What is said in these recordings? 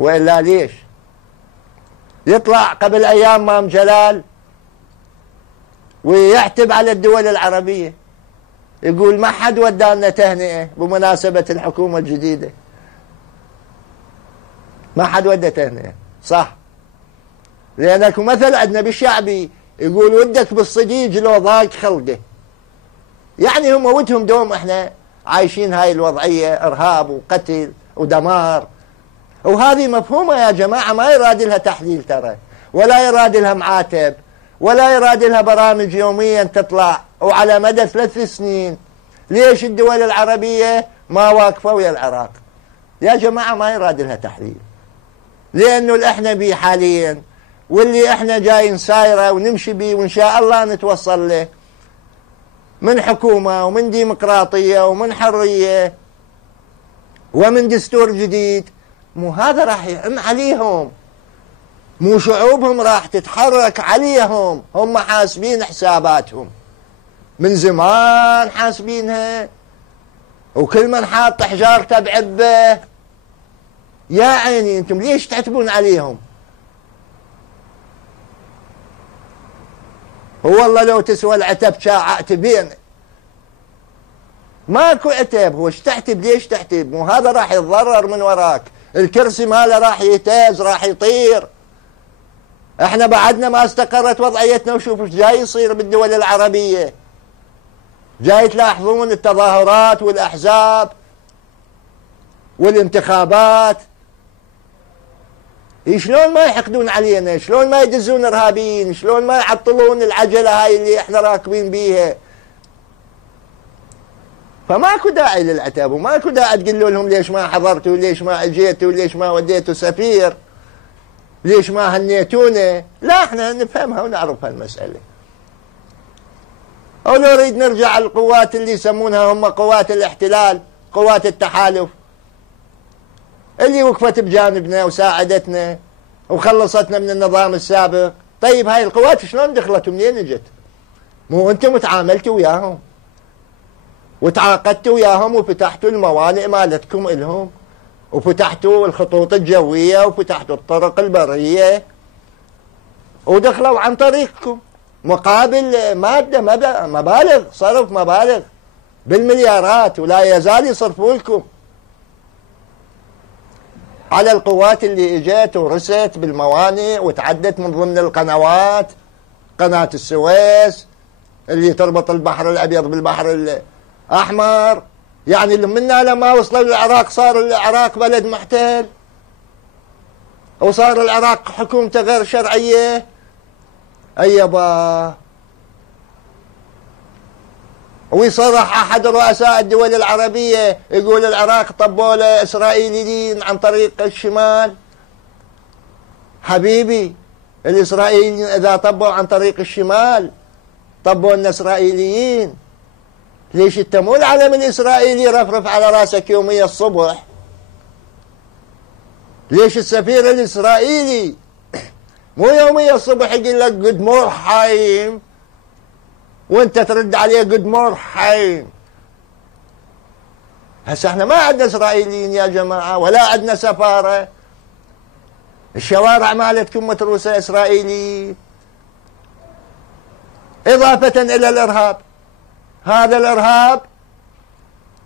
وإلا ليش؟ يطلع قبل أيام مام جلال ويعتب على الدول العربية، يقول ما حد ودانا تهنئة بمناسبة الحكومة الجديدة، ما حد ودى تهنئة. صح، لأنك مثل عندنا بالشعبي يقول ودك بالصديق لو ضاق خلقه، يعني هم ودهم دوم احنا عايشين هاي الوضعية، إرهاب وقتل ودمار، وهذه مفهومة يا جماعة، ما يراد لها تحليل ترى، ولا يراد لها معاتب، ولا يراد لها برامج يوميا تطلع وعلى مدى 3 سنين. ليش الدول العربية ما واقفة ويا العراق؟ يا جماعة ما يراد لها تحليل، لأنه اللي احنا بيه حاليا واللي احنا جايين سايرة ونمشي بيه وإن شاء الله نتوصل له من حكومة ومن ديمقراطية ومن حرية ومن دستور جديد، مو هذا راح يعم عليهم، مو شعوبهم راح تتحرك عليهم، هم حاسبين حساباتهم من زمان حاسبينها، وكل من حاط حجارته بعبه. يا عيني انتم ليش تعتبون عليهم؟ هو والله لو تسوى العتب شاعة بين، ماكو عتب، هو ايش تحتب؟ ليش تحتب؟ مو هذا راح يتضرر من وراك، الكرسي ماله راح يهتز، راح يطير. احنا بعدنا ما استقرت وضعيتنا، وشوفوا ايش جاي يصير بالدول العربية، جاي تلاحظون التظاهرات والأحزاب والانتخابات، شلون ما يحقدون علينا، شلون ما يدزون إرهابيين، شلون ما يعطلون العجلة هاي اللي احنا راكبين بيها. فماكو داعي للعتاب، وماكو داعي تقولوا لهم ليش ما حضرتوا، ليش ما اجيتوا، ليش ما وديتوا سفير، ليش ما هنيتونا. لا، احنا نفهمها ونعرف هالمسألة. أو لو نريد نرجع القوات اللي يسمونها هم قوات الاحتلال، قوات التحالف اللي وقفت بجانبنا وساعدتنا وخلصتنا من النظام السابق، طيب هاي القوات شلون دخلت ومنين اجت؟ مو انتم تعاملتوا وياهم وتعاقدتوا وياهم وفتحتوا الموانئ مالتكم إلهم، وفتحتوا الخطوط الجوية وفتحتوا الطرق البرية، ودخلوا عن طريقكم مقابل مادة مبالغ، صرف مبالغ بالمليارات، ولا يزال يصرفوا لكم على القوات اللي اجت ورست بالموانئ وتعدت من ضمن القنوات، قناة السويس اللي تربط البحر الأبيض بالبحر الأحمر. يعني منا لما وصلوا للعراق صار العراق بلد محتل، وصار العراق حكومته غير شرعية. أيبا، ويصرح أحد رؤساء الدول العربية يقول العراق طبوا له إسرائيليين عن طريق الشمال. حبيبي، الإسرائيليين إذا طبوا عن طريق الشمال طبوا لنا إسرائيليين، ليش انت مو العلم الإسرائيلي رفرف على راسك يوميا الصبح؟ ليش السفير الإسرائيلي مو يوميا الصبح يقول لك جود مور حايم وانت ترد عليه جود مور حايم؟ هسه احنا ما عندنا إسرائيليين يا جماعة، ولا عندنا سفارة، الشوارع مالتكم متروسة إسرائيليين، إضافة إلى الإرهاب. هذا الإرهاب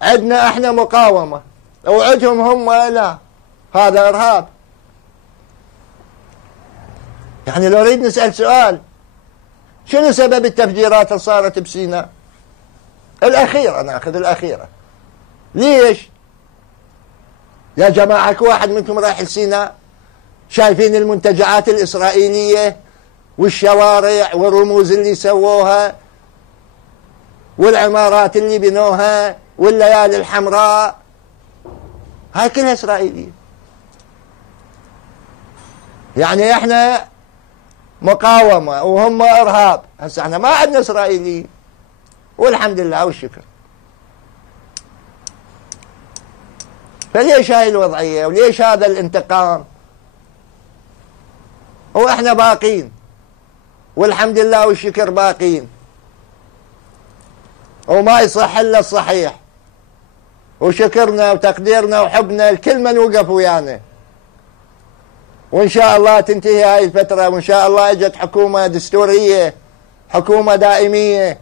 عندنا احنا مقاومة، وعندهم هم لا، هذا إرهاب. يعني لو نريد نسأل سؤال، شنو سبب التفجيرات اللي صارت بسيناء الأخيرة؟ ناخذ الأخيرة. ليش يا جماعة؟ كل واحد منكم رايح لسيناء شايفين المنتجعات الإسرائيلية والشوارع والرموز اللي سووها والعمارات اللي بنوها والليالي الحمراء، هاي كلها إسرائيلية. يعني احنا مقاومة وهم إرهاب. هسه احنا ما عندنا إسرائيليين والحمد لله والشكر. فليش هاي الوضعية وليش هذا الانتقام؟ واحنا باقين والحمد لله والشكر باقين، وما يصح إلا الصحيح، وشكرنا وتقديرنا وحبنا لكل من وقف ويانا وإن شاء الله تنتهي هاي الفترة، وإن شاء الله إجت حكومة دستورية، حكومة دائمية،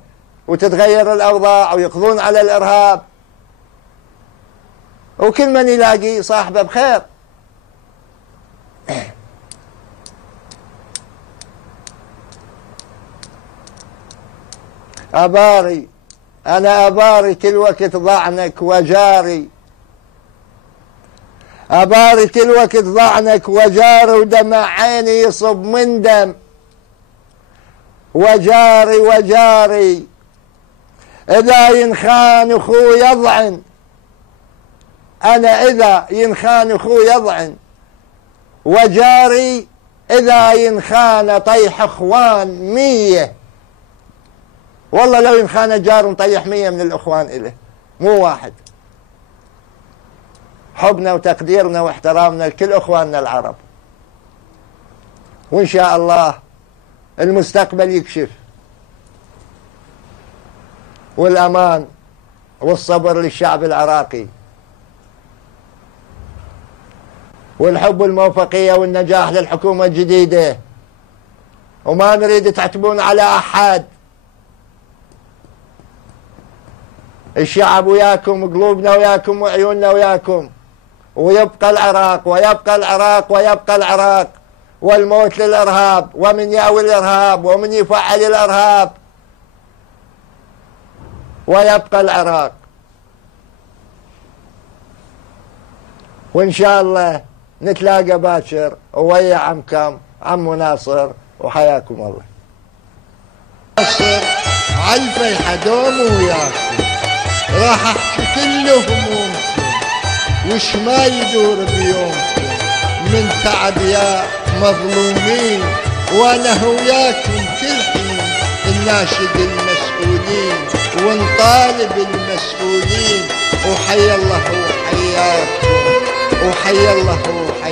وتتغير الأوضاع ويقضون على الإرهاب، وكل من يلاقي صاحبه بخير. أباري أنا أباري كل وقت ضعنك وجاري، أباري كل وقت ضعنك وجاري، ودمع عيني يصب من دم وجاري وجاري. إذا ينخان أخوي يضعن، أنا إذا ينخان أخوي يضعن، وجاري إذا ينخان طيح أخوان 100. والله لو ينخان جار نطيح 100 من الأخوان إله، مو واحد. حبنا وتقديرنا واحترامنا لكل أخواننا العرب، وإن شاء الله المستقبل يكشف، والأمان والصبر للشعب العراقي، والحب والموفقية والنجاح للحكومة الجديدة. وما نريد تعتبون على أحد، الشعب وياكم، قلوبنا وياكم، وعيوننا وياكم، ويبقى العراق ويبقى العراق ويبقى العراق، والموت للإرهاب، ومن يأوي الإرهاب ومن يفعل الإرهاب، ويبقى العراق. وإن شاء الله نتلاقى باكر ويا عمكم عمو ناصر، وحياكم الله. ناصر عالفيحة دوم وياكم، راح احكي كل همومكم وش ما يدور بيومكم من تعب يا مظلومين، وانا وياكم كل حين الناشد المسؤولين ونطالب المسؤولين. وحي الله وحياكم، وحي الله وحياكم.